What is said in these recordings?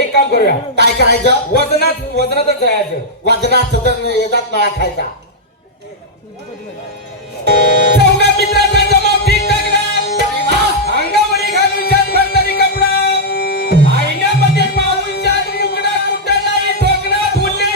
एक काम करूया, काय करायचं? वजनातच जायचं. वजनाचं तर येतात नळा खायचा. चौघा मित्राचा जमाव ठीक-ठाक ना? अंगावरी घालून भरतारी कपडा, आईन्यामध्ये पाहून चार उघडा कुठं नाही ठोकणा फुले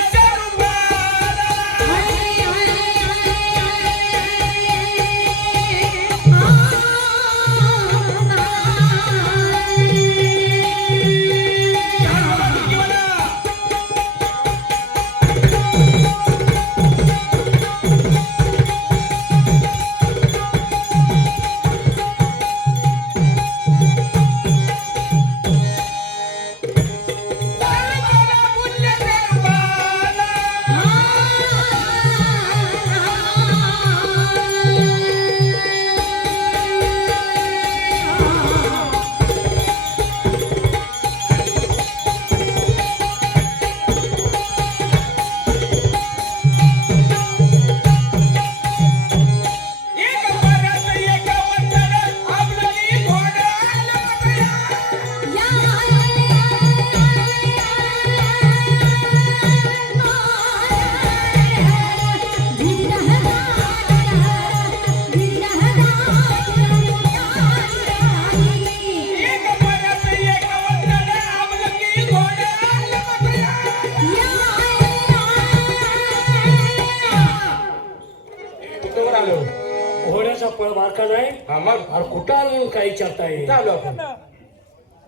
घोड्याचा पळ बारका नाही. हा मग अरे कुठं आलो काही विचारताय? चालू आपण.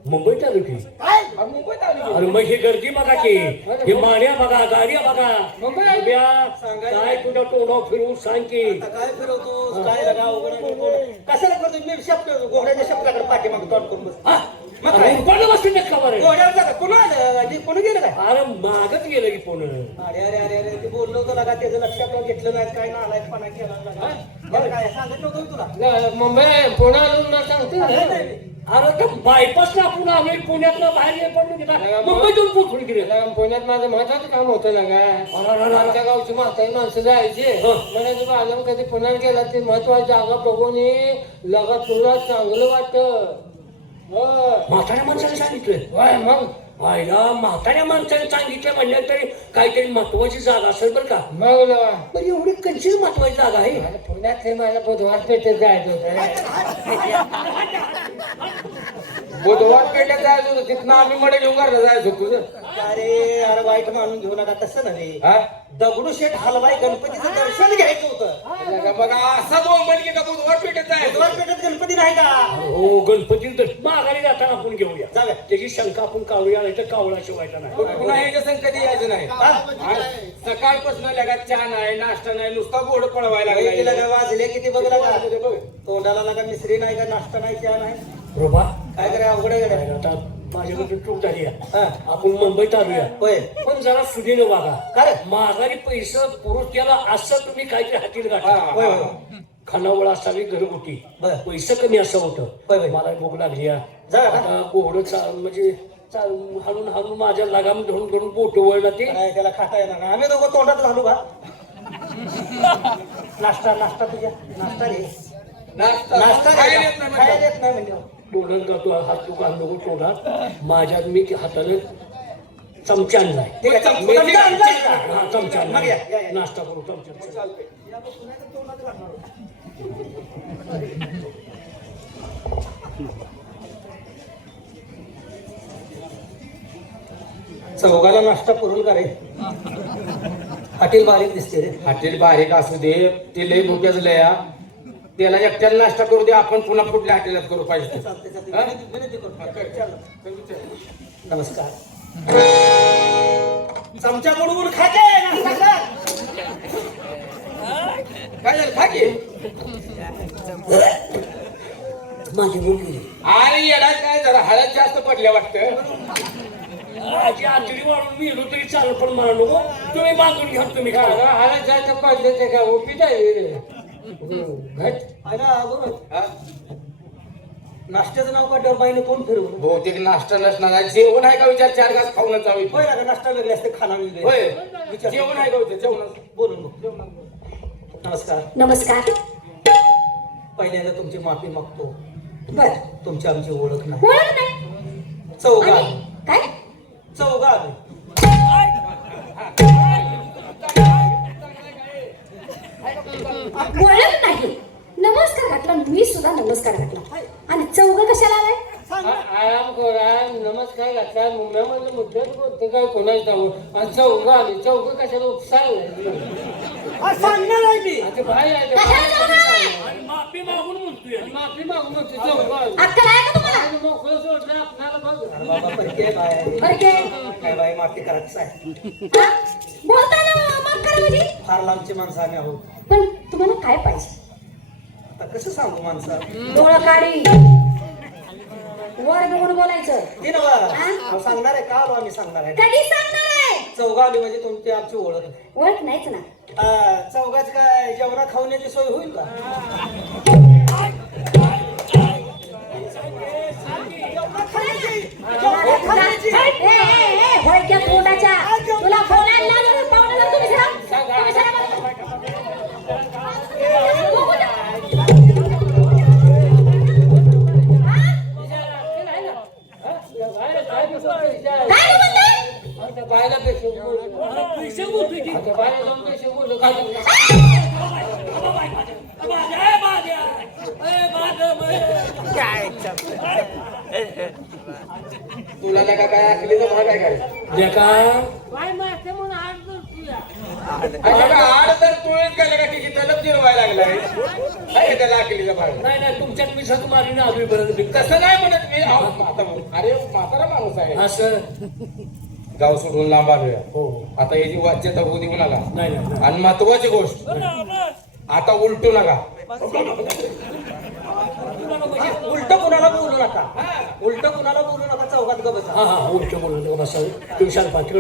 मुंबईत आलो की. मुंबईत आलो. अरे मग ही गर्दी बघा की, हे माड्या बघा, गाड्या बघा. मुंबई उद्या काय तुझ्या तोंडावर फिरवून सांग की. काय फिरवतो? काय लगा कशाला करतो? मी शब्द घोड्याच्या शब्दाकडे पाठीमागे तोंड करून बस. हा? अरे कोणी बसली नाही खबर आहे? घोड्यावर जागा कोणी गेलं काय? अरे मागच गेलं की कोण. अरे अरे अरे अरे ते बोललो होतं लगा, त्याचं लक्षात घेतलं नाही. काय नालायकपणा केला लगा. बरं काय सांगत नव्हतं मी तुला. मुंबई पुन्हा आलो ना सांगते. अरे ते बायपास आपण आलोय पुण्यातलं बाहेर पडलो की काय? मुंबईतून पोचून गेले. पुण्यात माझं महत्वाचं काम होतं ना काय. आमच्या गावची म्हातारी माणसं जायची. म्हणायचं बाजूला कधी पुण्यात गेला ते महत्वाची जागा बघून लगा तुला चांगलं वाटत. म्हाताऱ्या माणसाने सांगितलं. होय मग व्हायला म्हाताऱ्या माणसाने सांगितलं म्हणलं तरी काहीतरी महत्वाची जागा असेल बरं का. मग पण एवढी कंचीच महत्वाची जागा आहे. पुण्यात हे मला बुधवार पेठेत जायचं होतं. बुधवार पेठेत जायचं होतं. तिथनं आम्ही मडे घेऊन घरला जायचं होतं तुझं. अरे अरे वाईट मानून घेऊ नका, तसं नव्हे. दगडूशेठ हलवाई गणपतीचं दर्शन घ्यायचं होतं. बघा असा तो म्हणजे का बुधवार पेठेत जायचं. बुधवार पेठेत गणपती नाही का? हो गणपती तर माघारी जाताना आपण घेऊया. जाऊया. त्याची शंका आपण कावळूया नाही तर कावळा शिवायचा नाही. पुन्हा ह्याच्या संग कधी यायचं नाही. सकाळपासून लगा चहा नाही नाश्ता नाही नुसता गोड पळवायला किती लागला. लगा वाजले किती बघला का? तोंडाला लगा मिसरी नाही का, नाश्ता नाही, चहा नाही. रोबा काय करे अवघड आहे गड्या. आता माझ्याकडून चूक झाली आहे. हा. आपण मुंबईत आलोया. होय. पण जरा सुधीनं वागा. काय? माघारी पैसे पुरुष केला असं तुम्ही काहीतरी हातील गाठा. होय होय. खानावळ असावी घरगुती. बर. पैसे कमी असं होतं. होय, होय. मला भूक लागली आहे. जा का? आता घोडं म्हणजे हलून हलून माझ्या लगाम धरून धरून बोट वळला ते. काय त्याला खाता येणार नाही. आम्ही दोघं तोंडात घालू का? नाश्ता नाश्ता तुझ्या नाश्ता रे. नाश्ता खायला रे. येत नाही खायला म्हणजे. येत नाही म्हणजे. तोंडात जातो हात तू काढ नको तोंडात. माझ्यात मी हाताने चमचा आणलाय. ठीक आहे, चमचा आणलाय का? हा चमचा मग या, आणलाय. या. नाश्ता करू चमचा. चौघाला नाश्ता पुरवल का रे? हॉटेल बारीक दिसते रे. हॉटेल बारीक असू दे ते लय भुक्याच लय. त्याला एकट्याला नाश्ता करू दे आपण पुन्हा कुठल्या हॉटेलात करू पाहिजे. चालते चालते. विनंती करतो. नमस्कार. चमचा बुडवून खाते नाश्ता कर. काय झालं खा की. माझी मुलगी आणि येडा काय जरा हळद जास्त पडल्या वाटतं. माझी आतडी वाढून मी गेलो तरी चालू पण मला नको. तुम्ही मागून घ्या तुम्ही खा. हळद जास्त पडले ते काय उपीट आहे. नाश्त्याचं नाव काढल्यावर बाईने कोण फिरवलं? बहुतेक नाश्ता नसणार. जेवण आहे का विचार 4 घास खाऊनच जावी. होय ना, नाश्ता वेगळे असते, खाना वेगळे. होय विचार. जेवण आहे का विचार जेवण बोलून बघ. नमस्कार. नमस्कार. पहिल्यांदा तुमची माफी मागतो. बर. तुमची आमची ओळख नाही. ओळख नाही. चौघा आणि काय? आलोय. बोलत नाही. नमस्कार घातला, मी सुद्धा नमस्कार घातला. आणि चौघ कशाला आलाय? आराम करा, नमस्कार घातला. मुंबईमध्ये मुद्द्यात बोलते काय कोणाच नाव आणि चौघ आले. चौघ कशाला उपसायला सांगणार आहे मी. आता बाहेर आहे कशाला चौघ आलाय? माफी मागून म्हणते चौघ आले. अक्कल आहे का तुम्हाला? आणि मोकळं सोडलं आपल्याला बघ. अरे बाबा परके बाय. बरं के? काय बाई माफी करायचं आहे. हा? बोलताना माफ करा म्हणजे? फार लांबची माणसं आम्ही आहोत. पण तुम्हाला काय पाहिजे? आता कसं सांगू माणसं. डोळं काढी, वर बघून बोलायचं. ते नवा सांगणार आहे का आलो आम्ही सांगणार आहे. कधी सांगणार आहे? चौघावली म्हणजे तुमची आमची ओळख. ओळख नाहीच ना. चौघाच काय जेवणा खावण्याची सोय होईल का? होय क्या तोंडाच्या, तुला बोलायला लागलं पाहुण्याला. तुम्ही जरा बायला पैसे बोलतो. बायला जाऊन पैसे बोलतो काय तुला नका काय आखलीचा भाग आहे काय आड तर तुळस काय लगा तिची तलप जिरवायला लागलाय. काय त्याला आखलीचा भाग? नाही नाही तुमच्यात मी सगळं मारी ना आम्ही बरं तसं नाही म्हणत मी. अहो, अरे म्हातारा माणूस आहे. असं गाव सोडून लांब आलोय. हो आता याची वाच्यता होऊ देऊ नका. नाही नाही आणि महत्वाची गोष्ट, आता उलटू नका. उलट कुणाला बोलू नका. उलट कुणाला बोलू नका. चौघात गबसा. हा हा उलट बोलतो बसा तुम्ही शाल पाठी